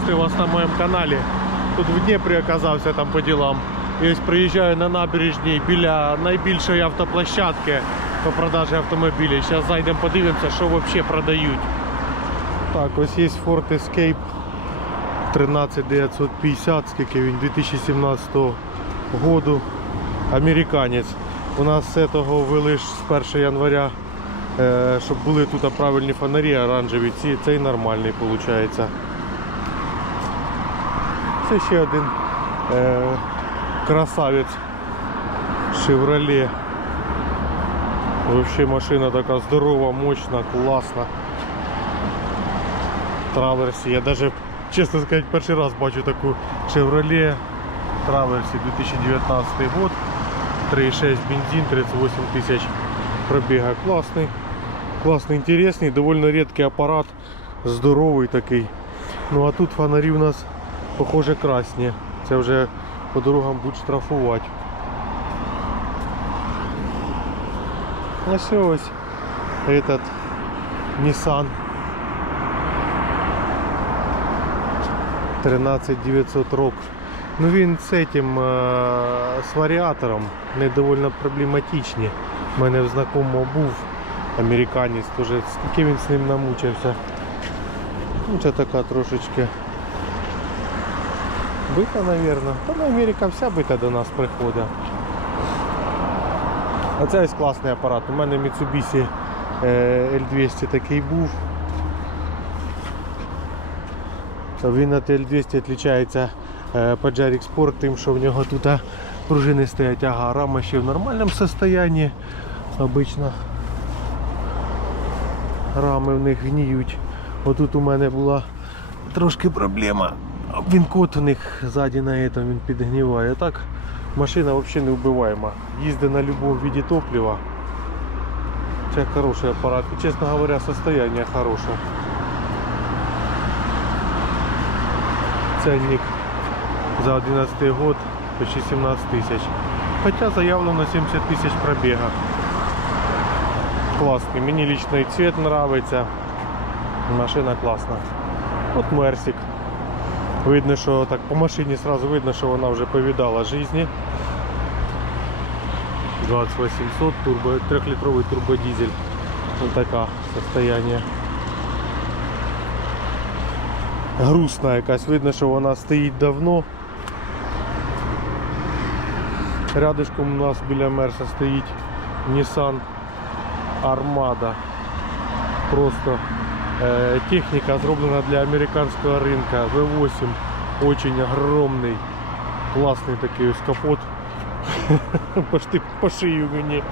приветствую вас на моем канале. Тут в Дніпрі оказався там по ділам. І ось приїжджаю на набережній біля найбільшої автоплощадки по продажі автомобілів. Зараз зайдемо подивимося, що взагалі продають. Так, ось є Ford Escape 13950, скільки він 2017 году. Американець. У нас з цього ввели ж з 1 января, е, щоб були тут правильні фонарі оранжеві, цей нормальний виходить. Це ще один е, красавець Chevrolet. Вообще машина така здорова, мощна, класна. Траверсі. Я даже, чесно сказати, перший раз бачу таку Chevrolet Траверсі 2019 год. 3,6 бензин, 38 тисяч пробіга. Класний, класний, інтересний, доволі рідкий апарат, здоровий такий. Ну а тут фонарі у нас, похоже, красні. Це вже по дорогам будуть штрафувати. Ось ось этот Nissan 13900 рок. Ну він з цим е, з варіатором не доволі проблематичні. У мене в знакомого був американець, теж скільки він з ним намучився. Ну, це така трошечки бита, мабуть. Та ну, Америка вся бита до нас приходить. А це ось класний апарат. У мене Mitsubishi е, L200 такий був. Він від L200 відрізняється е, Pajero Sport тим, що в нього тут е, пружини стоять, ага, рама ще в нормальному стані. Обично рами в них гніють. Отут у мене була трошки проблема. Він кот у них ззаді на этом він підгніває. Так машина взагалі не вбиваема. Їздить на будь-якому виді топлива. Це хороший апарат. І, чесно говоря, состояние хороше. Ценник за 11 год почти 17 тысяч. Хотя заявлено 70 тысяч пробега. Классный. Мне лично и цвет нравится. Машина класна. От Мерсик. Видно, що так по машині сразу видно, що вона вже повідала житті. 2800 турбо, 3-літровий турбодизель. Ось така состояние. грустна якась, видно, що вона стоїть давно. Рядышком у нас біля Мерса стоїть Nissan Armada. Просто техніка зроблена для американського ринка. V8 очень огромний, класний такий ось капот. Почти по шию мені.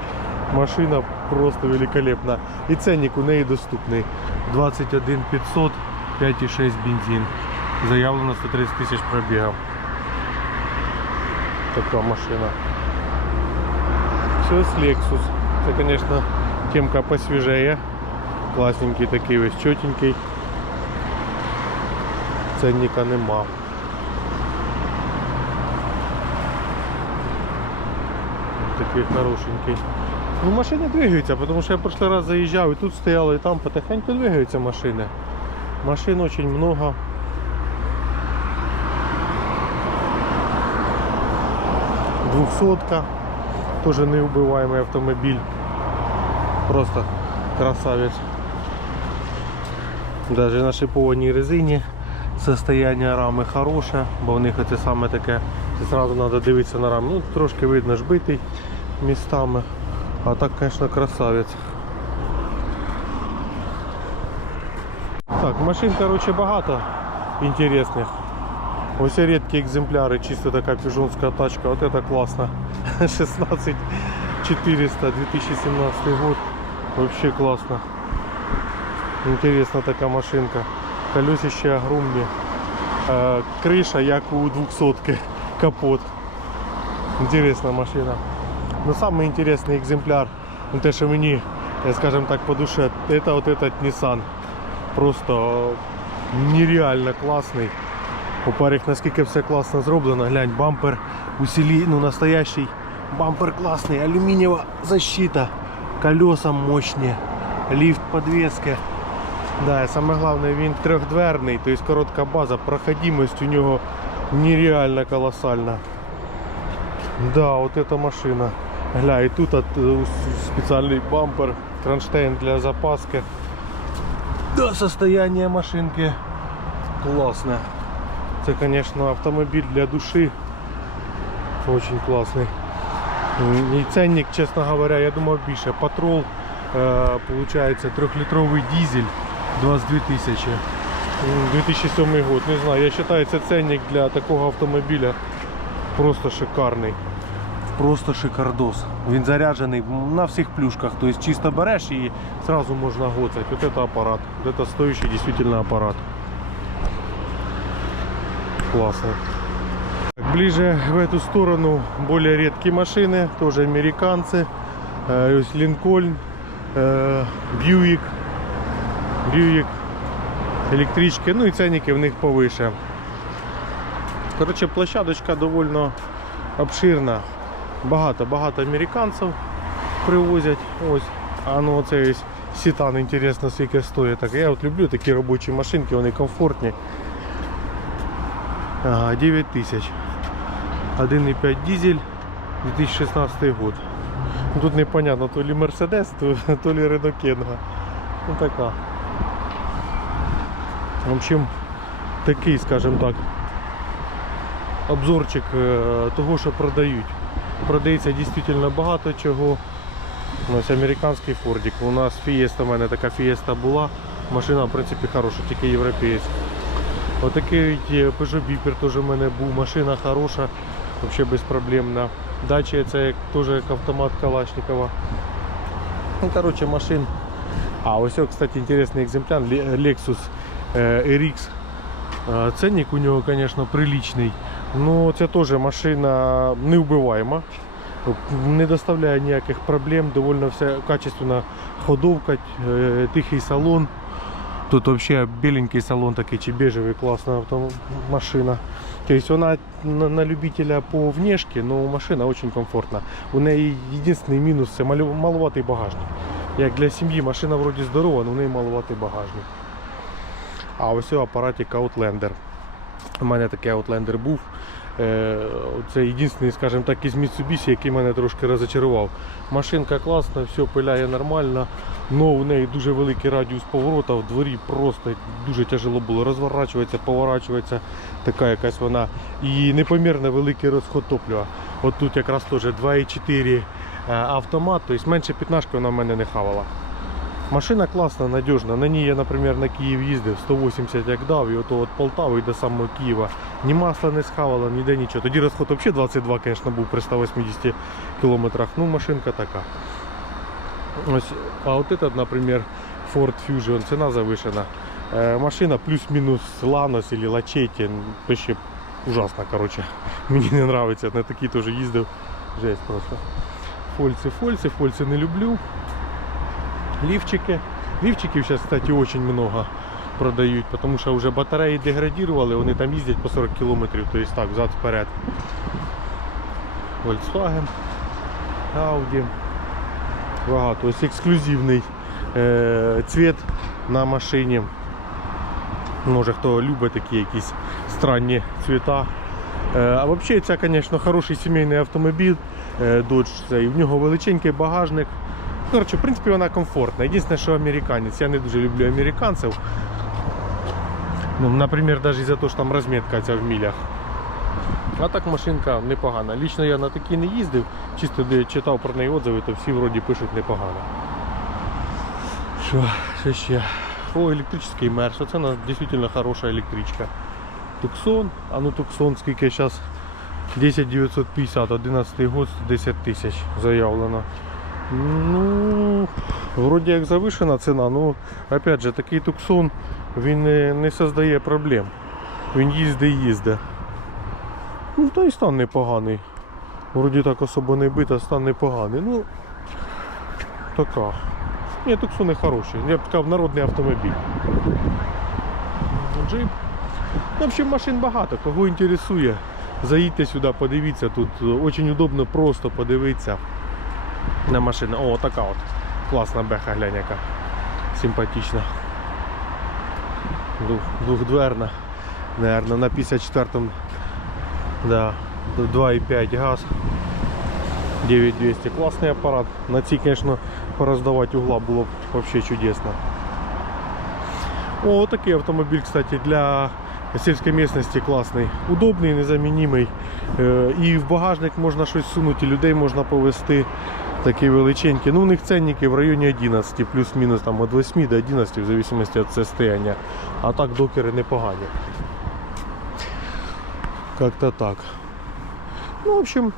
Машина просто великолепна. І ценник у неї доступний. 21 500 5,6 бензин. Заявлено 130 тисяч пробігів. Така машина. Все з Lexus. Це, звісно, темка посвіжее. Класненький такий ось чотенький. Ценника нема. Такий хорошенький. Ну машини двигаються, тому що я прошлый раз заїжджав і тут стояли, і там потихеньку двигаються машини. Машин очень много. Двухсотка. Тоже неубиваемый автомобиль. Просто красавец. Даже на шипованій резині состояние рами хороше, бо в них оце саме таке, це сразу треба дивитися на раму. Ну, трошки видно ж битий містами. А так, звісно, красавець. Так, машин, короче, багато інтересних. Ось рідкі екземпляри, чисто така піжонська тачка. Вот это классно. 16 400 2017 год. Вообще классно. Интересна така машинка. Колесища огромні. Е, Криша як у 200 капот. Интересна машина. Но самый интересный екземпляр, ну, те, що мені, е, скажем так, по душе, это вот этот Nissan просто нереально класний. Поперек наскільки все класно зроблено, глянь, бампер усілі, ну настоящий бампер класний, алюмінієва защита, колеса мощні, ліфт подвески. Да, і саме головне, він трьохдверний, тобто коротка база, проходимость у нього нереально колосальна. Да, вот эта машина. Гля, і тут от, е, спеціальний бампер, кронштейн для запаски. Да, состояние машинки классное. Це, конечно, автомобіль для душі. Очень классный. М, І ценник, чесно говоря, я думав більше. Патрол, е, получается, трехлитровый дизель 22 тисячі. М, 2007 год, не знаю, я вважаю, це ценник для такого автомобіля просто шикарний. Просто шикардос. Він заряджений на всіх плюшках. Тобто чисто береш і сразу можна гоцать. Вот это аппарат. Вот это стоящий действительно аппарат. Классно. Ближе в эту сторону более редкие машины, тоже американцы. Э, то есть Линкольн, э, Бьюик, Бьюик, электрички, ну и ценники в них повыше. Короче, площадочка довольно обширна. Багато, багато американців привозять. Ось. А ну оце ось сітан інтересно скільки стоїть. Так, я от люблю такі робочі машинки, вони комфортні. Ага, 9 тисяч. 1,5 дизель 2016 год. Тут непонятно, то ли Мерседес, то, то ли Renault Кенга. Ну така. В общем, такий, скажем так, обзорчик е, того, що продають. Продається дійсно багато чого. Ось американський фордик. У нас фієста, у мене така фієста була. Машина в принципі хороша, тільки європейська. Отакий є Peugeot Beeper теж у мене був, машина хороша, взагалі безпроблемна. Дача це теж як автомат Калашникова. Ну, коротше, машин. А, ось, кстати, інтересний екземпляр Lexus е, RX. Е, Ценник у нього, звісно, приличний. Ну, це теж машина невбиваема. Не доставляє ніяких проблем, довольно все качественно ходовка, е, тихий салон. Тут вообще беленький салон такий чи бежевый, классная авто машина. То есть вона на, любителя по внешке, но машина очень комфортна. У неї єдиний мінус це маловатий багажник. Як для сім'ї машина вроді здорова, але у неї маловатий багажник. А ось апаратик Outlander. У мене такий Outlander був. Е, Це єдиний, скажімо так, із Mitsubishi, який мене трошки розочарував. Машинка класна, все пиляє нормально, але у неї дуже великий радіус поворота, в дворі просто дуже тяжело було розворачуватися, поворачуватися, така якась вона. І непомірно великий розход топлива. От тут якраз теж 2,4 е, автомат, тобто менше 15 вона в мене не хавала. Машина класна, надіжна. На ній я, наприклад, на Київ їздив 180 як дав, і ото від Полтави до самого Києва. Ні масла не схавала, ніде нічого. Тоді розход взагалі 22, звісно, був при 180 кілометрах. Ну, машинка така. А от этот, наприклад, Ford Fusion, ціна завишена. Е, машина плюс-мінус Lanos или Lachete. Вообще ужасно, короче. Мені не подобається, на такій теж їздив. Жесть просто. Фольці, фольці, фольці не люблю. Лифчики. Лифчиків сейчас, кстати, очень много продают, потому что уже батареи деградировали, вони там їздять по 40 кілометрів, то есть так, взад вперед. Volkswagen, Audi. Багато. Ось ексклюзивний е, цвет на машині. Може хто любить такі якісь странні цвіта. Е, а взагалі це, звісно, хороший сімейний автомобіль е, Dodge. Цей. В нього величенький багажник. Коротше, в принципі, вона комфортна. Єдине, що американець. Я не дуже люблю американців. Ну, наприклад, навіть за те, що там розмітка ця в мілях. А так машинка непогана. Лічно я на такій не їздив, чисто де читав про неї отзиви, то всі вроді пишуть непогано. Що, що ще? О, електричний мерс. Оце у дійсно хороша електричка. Туксон, а ну Туксон скільки зараз 10 950, 11 год, 110 тисяч заявлено. Ну, вроді як завишена ціна, ну опять же такий Туксон він не, не создає проблем. Він їздить і їздить. Ну, та й стан непоганий. Вроді так особо не бита, стан непоганий. Ну, така. Ні, Туксони хороші. Я б сказав, народний автомобіль. Джип. Ну, в общем, машин багато. Кого інтересує, заїдьте сюди, подивіться. Тут дуже удобно просто подивитися на машину. О, така от. Класна беха, глянь яка. Симпатична. Двух- Двухдверна. Наверное, на 54-м. Да. 2,5 газ. 9200. Классный аппарат. На ці, конечно, пораздавать угла было б вообще чудесно. О, такий автомобіль, кстати, для сільської місцевості класний. Удобний, незамінимий. Е, І в багажник можна щось сунути, людей можна повезти. Такі величенькі. Ну, у них ценники в районі 11, плюс-мінус там від 8 до 11, в зависимості від состояння. А так докери непогані. Как-то так. Ну, в общем,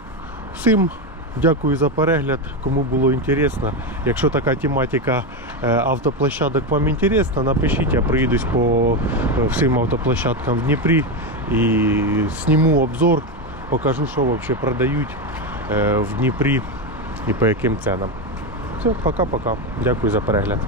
всім дякую за перегляд. Кому було інтересно. Якщо така тематика е, автоплощадок вам інтересна, напишіть, я приїдусь по е, всім автоплощадкам в Дніпрі і зніму обзор, покажу, що взагалі продають е, в Дніпрі і по яким ценам. Все, пока-пока. Дякую за перегляд.